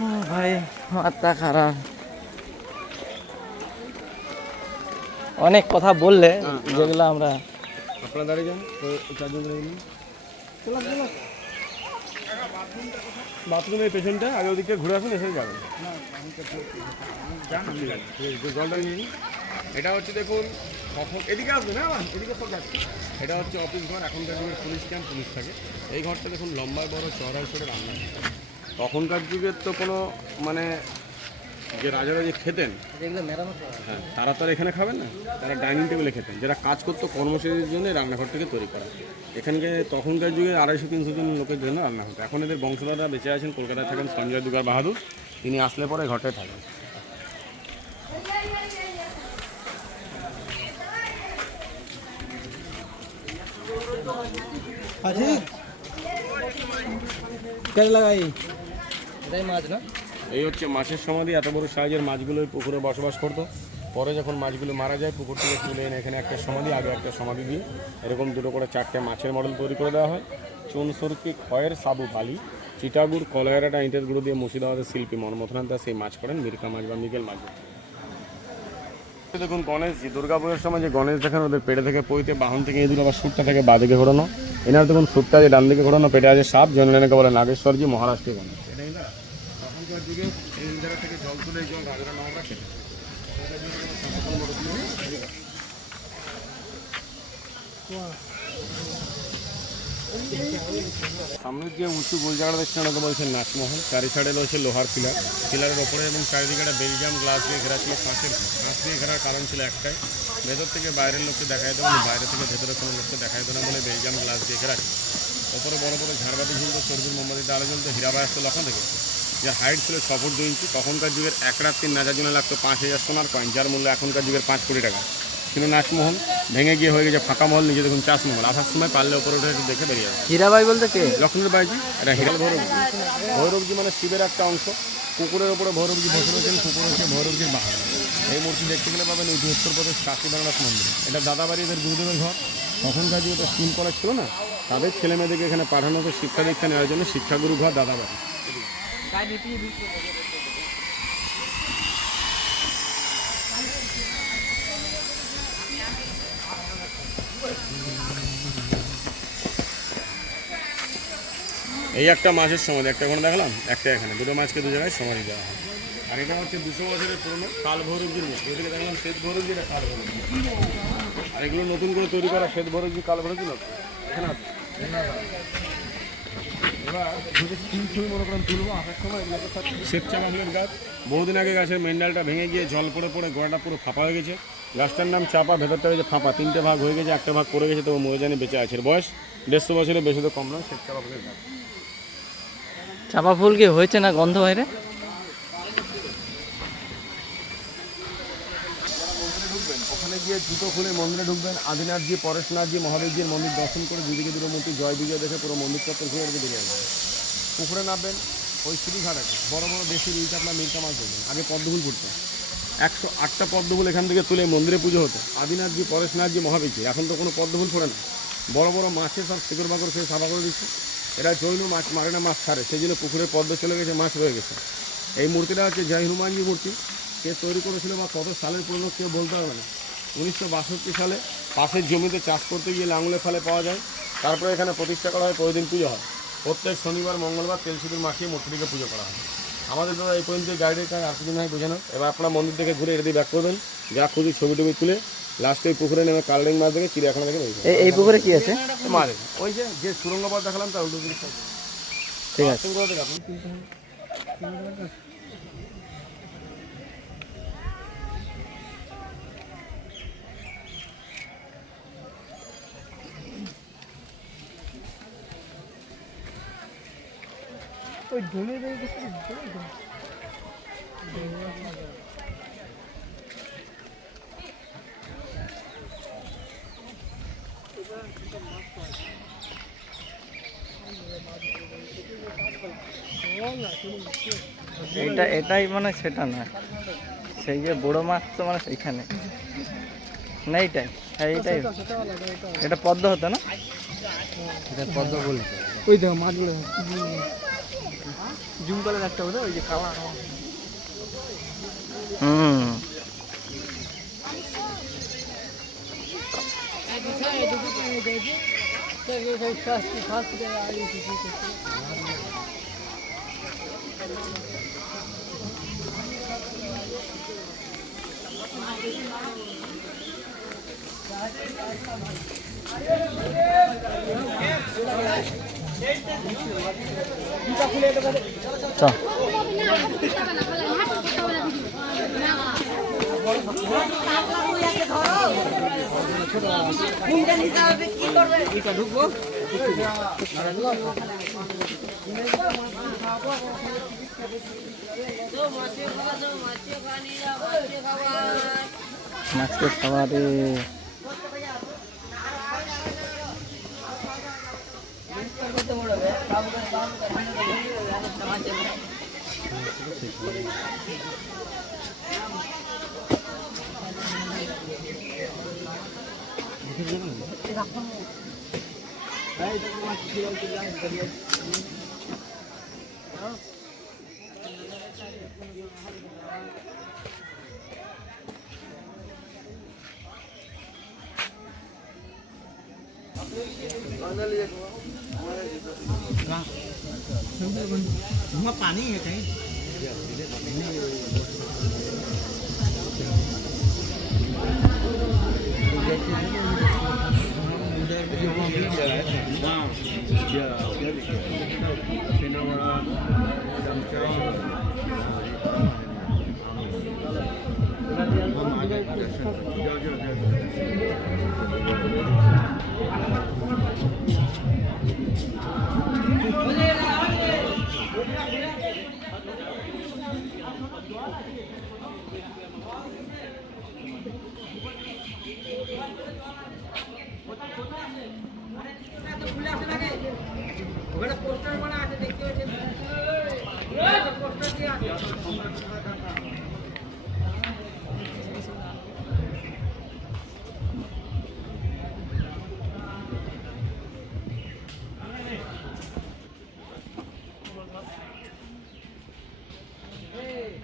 ভাই মাথা খারাপ, অনেক কথা বললে যেগুলো আমরা আপনারা দাঁড়িয়ে যান, বাথরুমের পেছনটা আগে ওদিকে ঘুরে আসুন, এসে যাবেন। জলটা নিয়ে এটা হচ্ছে দেখুন, কখন এদিকে আসবে না, এদিকে সব যাচ্ছে। এটা হচ্ছে অফিস ঘর, এখনকার যুগের পুলিশ ক্যাম্প, পুলিশ থাকে। এই ঘরটা দেখুন লম্বা বড় চড়াই সরে রান্না। তখনকার যুগের তো কোনো মানে যে রাজারা যে খেতেন, হ্যাঁ তারা তো আর এখানে খাবেন না, তারা ডাইনিং টেবিলে খেতেন। যারা কাজ করতো কর্মচারীর জন্য রান্নাঘরটাকে তৈরি করা। এখানকে তখনকার যুগে 250-300 জন লোকের জন্য রান্না হতো। এখন এদের বংশধররা বেঁচে আছেন, কলকাতায় থাকেন সঞ্জয় দুগার বাহাদুর, তিনি আসলে পরে ঘরটায় থাকেন। এই হচ্ছে মাছের সমাধি। এত বড় সাইজের মাছগুলো ওই পুকুরে বসবাস করতো। পরে যখন মাছগুলো মারা যায়, পুকুর থেকে তুলে এনে এখানে একটা সমাধি, আগে একটা সমাধি দিয়ে এরকম দুটো করে 4টে মাছের মডেল তৈরি করে দেওয়া হয়। চুন সুরকি, খয়ের সাবু বালি, চিটাগুড়, কলয়ারাটা, ইঁটের গুঁড়ো দিয়ে মুর্শিদাবাদের শিল্পী মনমথনাথ দাস সেই মাছ করেন, মিরকা মাছ বা মিগেল মাছ। দেখুন গণেশজি, দুর্গাপুজোর সময় যে গণেশ দেখেন, ওদের পেটে থেকে পইতে বাহন থেকে ইঁদুর, আবার সুরটা থেকে বাঁদিকে ঘোরানো। এনার দেখুন সুরটা যে ডান দিকে ঘোরানো, পেটে আছে সাপ, জন্যকে বলে নাগেশ্বরজি, মহারাষ্ট্রীয় গণেশ। এটাই না তখনকার যুগে এই জায়গা থেকে জল তুলে জল রাজারা নাম রাখে। সামনের যে উঁচু গোল জায়গাটা দেখছেন ওটাকে বলছেন নাচমহল। চারি সাইডে রয়েছে লোহার পিলার, পিলারের ওপরে এবং চারিদিকে একটা বেলজিয়াম গ্লাস দিয়ে ঘেরা ছিল, কাঁচের ঘর। কাঁচ দিয়ে ঘেরার কারণ ছিল একটাই, ভেতর থেকে বাইরের লোককে দেখা যেত না, বাইরে থেকে ভেতরে কোনো লোককে দেখা যেত না বলে বেলজিয়াম গ্লাস দিয়ে ঘেরা ছিল। ওপরে বড় বড় ঝাড়বাতি ঝুলতো, চর্বির মোমবাতিতে আলো জ্বলতো। হীরাবাই আসতো লখনৌ থেকে, যার হাইট ছিল 6 ফুট 2 ইঞ্চি। তখনকার যুগের এক রাত্রি নাচার জন্য লাগতো 5000 সোনার কয়েন, যার মূল্য এখনকার যুগের 5 কোটি টাকা। ছিল নাচমহল, ভেঙে গিয়ে হয়ে গেছে ফাঁকা মহল। নিজে দেখুন চাষমহল, আসার সময় পারলে ওপরে উঠে একটু দেখে বেরিয়ে আসে। হীরাবাই বলতে কে? লক্ষ্মীর বাইজি। এটা হিরাল ভৈরবজি। ভৈরবজি মানে শিবের একটা অংশ। পুকুরের ওপরে ভৈরবজি বসে রয়েছেন, পুকুর হচ্ছে ভৈরবজির বাহার। এই মূর্তি দেখতে গেলে পাবেন ওই উত্তরপ্রদেশ কাশী বেনারস মন্দির। এটা দাদাবাড়ি, এদের গুরুদেবের ঘর। তখনকার যুগে তো স্কুল কলেজ ছিল না, তাদের ছেলে মেয়েদেরকে এখানে পাঠানো হতো শিক্ষা দীক্ষা নেওয়ার জন্য। শিক্ষাগুরু ঘর দাদাবাড়ি। এই একটা মাছের সমাধি, একটা ওখানে দেখলাম, একটা এখানে, দুটো মাছকে দু জায়গায় সমাধি দেওয়া হয়। আর এটা হচ্ছে 200 বছরের পুরনো কাল ভৈরবজির মূর্তি। এদিকে দেখলাম শ্বেত ভৈরবজি, এটা কাল ভৈরবজি। আর এগুলো নতুন করে তৈরি করা শ্বেত ভৈরবজি, কাল ভৈরবজি নতুন এখানে আছে। শ্বেতচা বাংলের গাছ, বহুদিন আগে গাছের মেন্ডালটা ভেঙে গিয়ে জল পড়ে পড়ে গোড়াটা পুরো ফাঁপা হয়ে গেছে। গাছটার নাম চাপা, ভেতরটা হয়েছে ফাঁপা। 3টে ভাগ হয়ে গেছে, একটা ভাগ পড়ে গেছে, তবু মরে জানি বেঁচে আছে। বয়স 150 বছরের বেশি তো কম নয়। শ্বেতচা বাংলের গাছ। চাপা ফুল কি হয়েছে না গন্ধ বাইরে? ওখানে গিয়ে জুতো খুলে মন্দিরে ঢুকবেন। আদিনাথজি, পরেশনাথজি, মহাবীরজির মন্দির দর্শন করে দুদিকে দুটো মূর্তি জয় বিজয় দেখে পুরো মন্দির চত্বর ঘুরে এদিকে বেরিয়ে আসবেন। পুকুরে নামবেন, ওই সিঁড়িঘাট আছে, বড় বড় দেশি রুই কাতলা, মিরকা মাছ ধরবেন। আগে পদ্মফুল ফুটতো, 108টা পদ্মফুল এখান থেকে তুলে মন্দিরে পুজো হতো। আদিনাথজি, পরেশনাথজি, মহাবীরজি। এখন তো কোনো পদ্মফুল ফোড়ে না, বড় বড় মাছের সব শিকড় বাকড় খেয়ে সাফা করে দিচ্ছে। এরা জৈন মাছ মারে না, মাছ ছাড়ে, সেই জন্য পুকুরের পদ্ম চলে গেছে, মাছ রয়ে গেছে। এই মূর্তিটা হচ্ছে জয় হনুমানজি মূর্তি। কে তৈরি করেছিল বা কত সালের পুরনো কেউ বলতে পারবে না। 1962 সালে পাশের জমিতে চাষ করতে গিয়ে লাঙলের ফালে পাওয়া যায়। তারপরে এখানে প্রতিষ্ঠা করা হয়, প্রতিদিন পুজো হয়। প্রত্যেক শনিবার মঙ্গলবার তেল সিঁদুর মাখিয়ে মূর্তিটিকে পুজো করা হয়। আমাদের দ্বারা এই পর্যন্ত গাইডের কাজ আর কিছু নয় বোঝানো। এবার আপনারা মন্দির থেকে ঘুরে এটা দিয়ে ব্যাক করবেন, যা খুঁজি ছবি টবি তুলে লাস্টে ওই পুকুরে নেমে কালরিং মাছ দেখে চিড়িয়াখানা থেকে বেরিয়ে এই পুকুরে কি আছে? মাছ ওই যে সুরঙ্গ পথ দেখালাম তার উল্টো দিকে। ঠিক আছে। ওই ঢোলের বাইরে এটাই মানে সেটা না, সেই যে বড় মাছ তো মানে সেইখানে না, এইটাই। হ্যাঁ এইটাই, এটা পদ্ম হতো না, এটা পদ্ম বলতো। ওই দেখো মাছগুলো জুম করে দেখতে হবে ওই যে কালার হুম চ মাছকে খাবারে पानी है कहीं পোস্টার বানা আছে দেখতে হচ্ছে পোস্টার দিয়ে আছে